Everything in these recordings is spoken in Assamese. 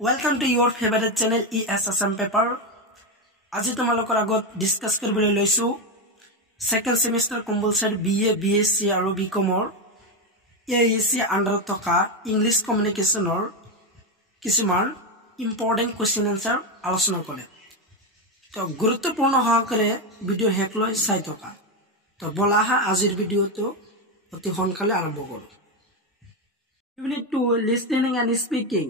Welcome to your favorite channel ESSM paper. আজি তোমালোকৰ আগত ডিসকাস কৰিবলৈ লৈছো সেকেন্ড সেমিস্টাৰ কম্পালসৰি BA BSc আৰু BCom ৰ AEC আন্ডাৰত থকা ইংলিশ কমিউনিকেশনৰ কিছুমান ইম্পৰ্টেন্ট কোৱেশ্চন আনসাৰ আলোচনা কৰে তো গুৰুত্বপূৰ্ণ সহকাৰে ভিডিও হেকলৈ চাই থকা তো বলাহা আজিৰ ভিডিওটো অতি সোনকালে আৰম্ভ কৰো ইউনিট 2 লিসনিং এণ্ড স্পিকিং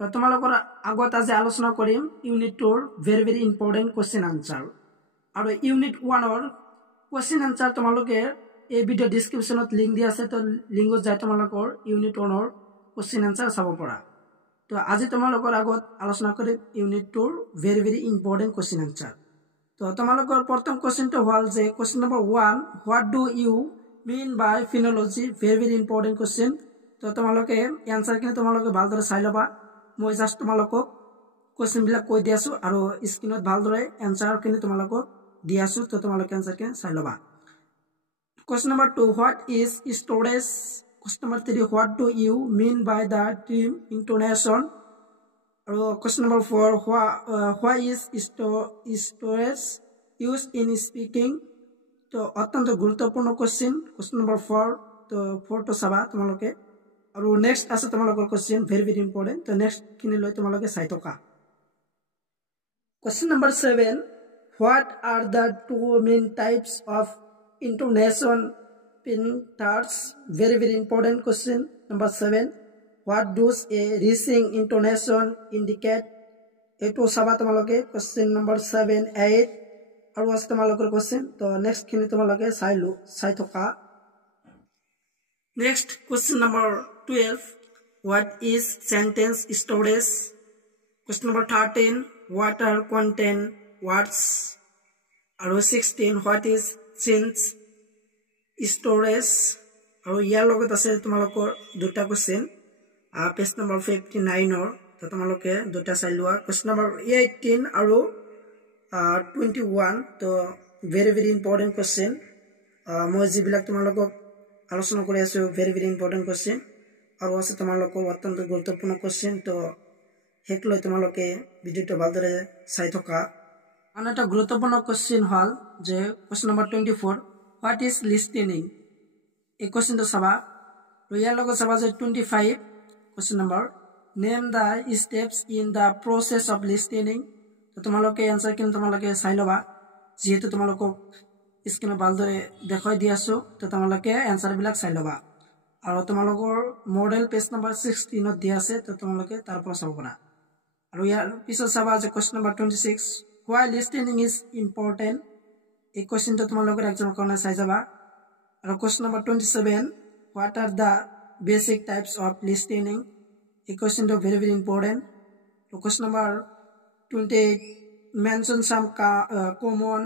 তো তোমালোকৰ আগত আজি আলোচনা কৰিম ইউনিট 2 ৰ very important question answer আৰু ইউনিট 1 ৰ question answer তোমালোকে এই ভিডিও ডেসক্ৰিপচনত লিংক দি আছে তো লিংকত যাই তোমালোকৰ ইউনিট 1 ৰ question answer চাব পৰা তো আজি তোমালোকৰ আগত আলোচনা কৰিম ইউনিট 2 ৰ very important question answer তো তোমালোকৰ প্ৰথম কোৱেশ্চনটো হ'ল যে question number 1 what do you mean by phonology very important question তো তোমালোকে এনসাৰ কিনে তোমালোকে ভালদৰে চাই লবা মই জাস্ট তোমালোকক কোৱেশ্চন বিলাক কৈ দি আছো আৰু স্ক্ৰিনত ভালদৰে এনসাৰ কিনে তোমালোকক দি আছো তো তোমালোকে এনসাৰ কিনে চাই লবা question number 2 what is storage question number 3 what do you mean by the term intonation আৰু question number 4 why is storage used in speaking তো অত্যন্ত গুৰুত্বপূৰ্ণ কোৱেশ্চন কোৱেশ্চন নম্বৰ 4 তো 4 তো চাবা তোমালোকে আৰু নেক্সট আছে তোমালোকৰ কোৱেশ্চন very important তো নেক্সট কিনে লৈ তোমালোকে চাই থকা Question number 7 what are the two main types of intonation patterns very important question number 7 what does a rising intonation indicate eto saba tomaloke question number 7 8 aru as tomalokor question to next kini tomaloke sai thoka next question number 12 what is sentence storage question number 13 what are content words aru 16 what is sense storage aru yar logot ase tomalokor duta question page number 59 or to tomaloke duta sai lua question number 18 aru 21 to very important question moi jibilak tomalokok আলোচনা কৰি আছো very important question আৰু আছে তোমালোকৰ অত্যন্ত গুৰুত্বপূৰ্ণ question তো হেকলৈ তোমালোকে ভিডিওটো ভালদৰে চাই থকা আনটা গুৰুত্বপূৰ্ণ question হল যে question number 24 what is listening এই questionটো চাবা ইয়াৰ লগত চাবা যে 25 question number name the steps in the process of listening তো তোমালোকে आंसर কিন তোমালোকে চাই লবা যেহেতু তোমালোকক স্ক্ৰিনত ভালদৰে দেখাই দি আছো তো তোমালোকে आंसर বিলাক চাই লবা আৰু তোমালোকৰ মডেল পেজ নম্বৰ 16 ত দিয়া আছে তো তোমালোকে তাৰ পৰা চাব পাৰা আৰু ইয়াৰ পিছত চাবা যে question number 26 why listening is important এই কোৱেশ্চনটো তোমালোকৰ এক্সামৰ কাৰণে চাই যাবা আৰু question number 27 what are the basic types of listening এই কোৱেশ্চনটো very important তো question number 28 mention some common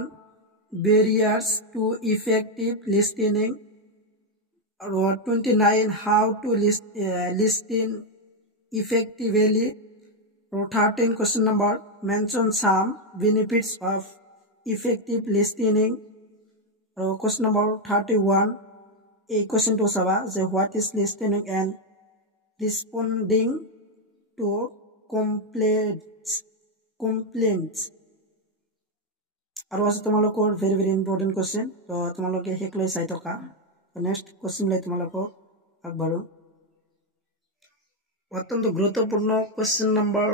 barriers to effective listening or 29 how to listen effectively or 13 question number mention some benefits of effective listening or question number 31 a question to saba the what is listening and responding to complaints আৰু আছে তোমালোকৰ very important question তো তোমালোকে হেকলৈ চাই থকা নেক্সট কোৱেশ্চন লৈ তোমালোকক আগবাঢ়ো অত্যন্ত গুৰুত্বপূৰ্ণ কোৱেশ্চন নম্বৰ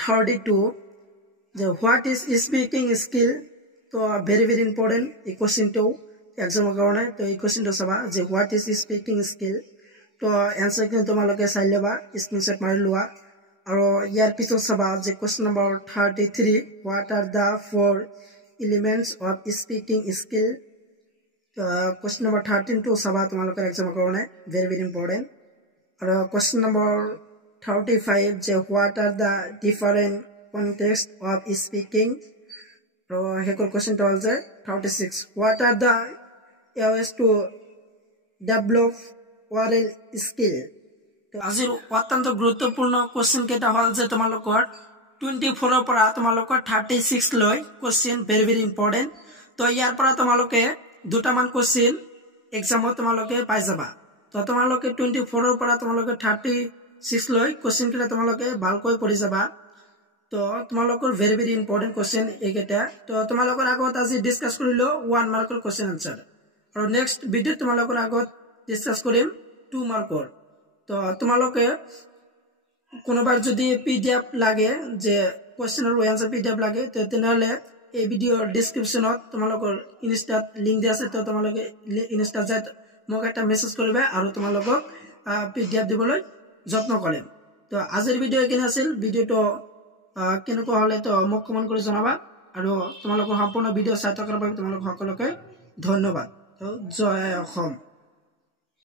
32 যে হোৱাট ইজ স্পিকিং স্কিল তো very important এই কোৱেশ্চনটো এক্সামৰ কাৰণে তো এই কোৱেশ্চনটো চাবা যে হোৱাট ইজ স্পিকিং স্কিল তো आंसर কিন তোমালোকে চাই লবা স্ক্ৰিনশ্বট মাৰি লোৱা আৰু ইয়াৰ পিছত চাবা যে question number 33 what are the four elements of speaking skill question number 13 to saba তোমালোকৰ এক্সামৰ কাৰণে very important আৰু question number 35 যে what are the different context of speaking আৰু হেকৰ question হ'ল যে 36 what are the ways to develop oral skill তো আজিৰ অত্যন্ত গুৰুত্বপূৰ্ণ question কেটা হ'ল যে তোমালোকৰ 24 ৰ পৰা তোমালোকৰ 36 লৈ question very important তো ইয়াৰ পৰা তোমালোকে দুটামান কোৱেশ্চন এক্সামত তোমালোকে পাই যাবা তো তোমালোকে 24 ৰ পৰা তোমালোকে 6 লৈ কোশ্চেন কিটা তোমালোকে ভালকৈ পঢ়ি যাবা তো তোমালোকৰ very important কোশ্চেন এইকেইটা তো তোমালোকৰ আগত আজি ডিসকাস কৰিলো 1 মাৰ্কৰ কোশ্চেন আনসাৰ আৰু নেক্সট ভিডিও তোমালোকৰ আগত ডিসকাস কৰিম 2 মাৰ্কৰ তো তোমালোকে কোনোবাৰ যদি পিডিএফ লাগে যে কোশ্চেনৰ আনসাৰ পিডিএফ লাগে তো তেনেহলে এই ভিডিওৰ ডেসক্ৰিপচনত তোমালোকৰ ইনষ্টাত লিংক দিয়া আছে তো তোমালোকে ইনষ্টা যাই মোক এটা মেসেজ কৰিবা আৰু তোমালোকক পিডিএফ দিবলৈ যত্ন কৰিম তো আজিৰ ভিডিও এখানে আছিল ভিডিওটো কেনেকুৱা হলে তো মোক কমেন্ট কৰি জনাবা আৰু তোমালোকৰ সম্পূৰ্ণ ভিডিও চাই থকাৰ বাবে তোমালোক সকলোকে ধন্যবাদ তো জয় অসম।